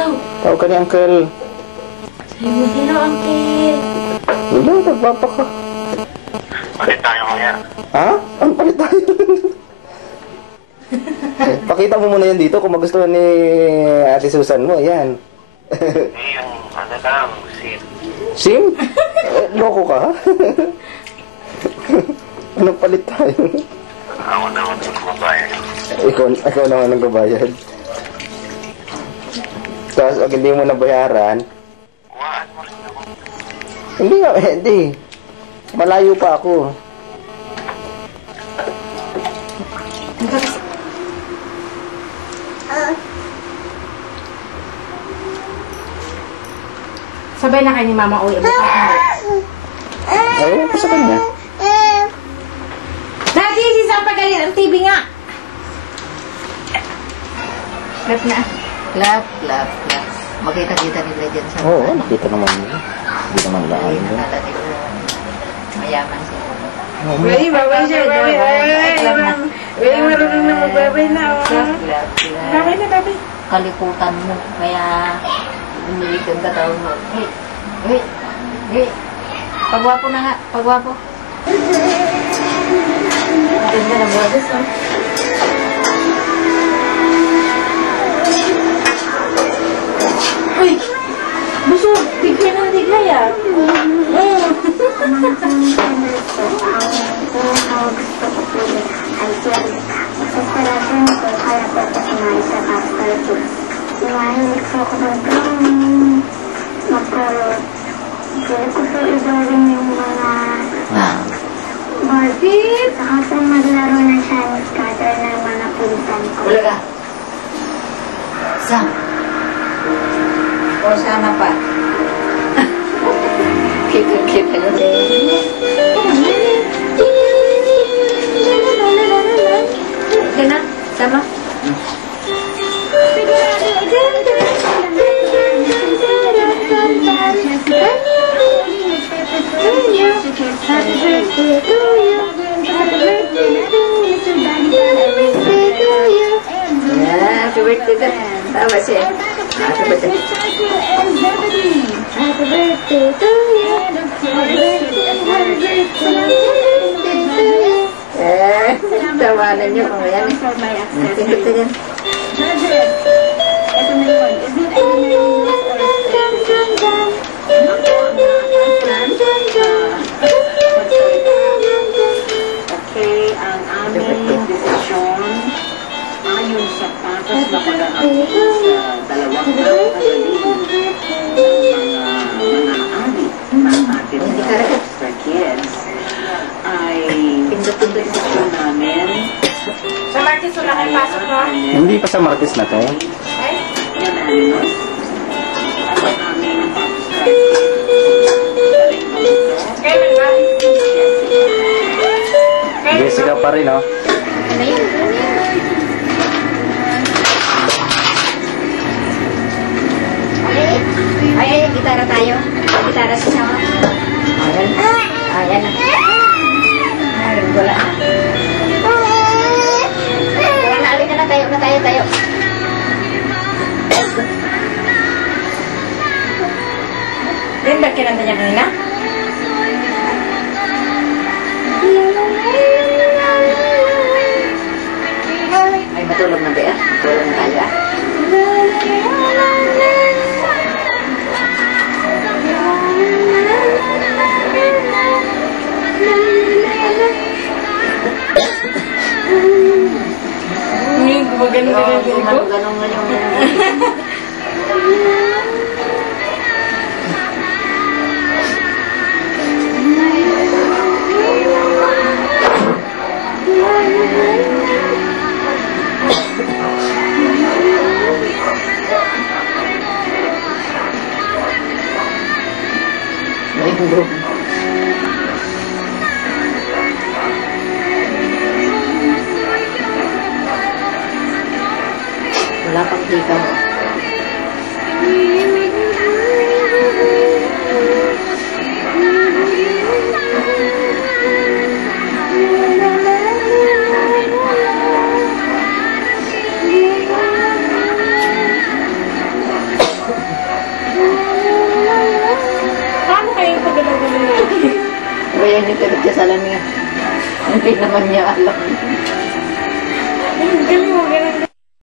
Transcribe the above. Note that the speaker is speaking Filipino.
tao. Tawag ka ni Uncle. Hello, Uncle. Wala, nagpapa ka. Palit tayo kaya. Ha? Ang palit tayo. Pakita mo muna yan dito kung magustuhan ni Ate Susan mo. Ayan. Yung ano lang, SIM. Sim? Loko ka, ha? Anong palit tayo? Ako naman yung kumabayan. Ikaw naman ang gabayad. Tapos, pag hindi mo nabayaran, Kuhaan mo rin ako. hindi nga, hindi. Malayo pa ako. Sabay na kayo ni Mama uwi. Ayaw ko sa kanya. Daddy, si Sam pagalit ang TV nga. Clap na. Clap. Makita-kita nila dyan sa Oo, nakita naman nila. Hindi naman lahat. Mayaman siya. Baby, babay siya, baby. Baby, marunong na magbabay na. Babay na, babay. Kalikutan mo. Kaya umilig ang katawan mo. Hey. Pagwapo na nga. Pagwapo. Ganda ng boses, no? Uy! Busog! Tigay na tigay ah! Bakit? Saka po maglaro ng Chinese scatter ng mga pinsan ko. Wala ka. Sam. O sana pa. Kita nyo. Okay na? Sama? Happy birthday ka. Tawa siya. Happy birthday. Happy birthday to you. Happy birthday to you. Tawanan niyo kung yan. Tingnan ka dyan. Ito na yun. Okay, ang aming desisyon ayon sa patas na pag-aabot sa dalawang magaling mga adik ng ating mga foster kids ay desisyon namin Sa Martes, wala kayo pasok, no? Hindi pa sa Martes na to. unanimous ang aming Kailan ba? Jessica pa rin, oh. Ay, gitara tayo. Gitara si Sama. Ayan na. Ay, wala na. Wala na, alin na tayo. Tayo. Din ba kinanta niya kanina? Ay, matulog na ba yan? Matulog na tayo, ah. Ngayon, gumagano ka ng ko? Ganun nga yung... Wala pang hikaw. yan yung tagot niya sa lamin. Hindi naman niya alam. Ang galing mo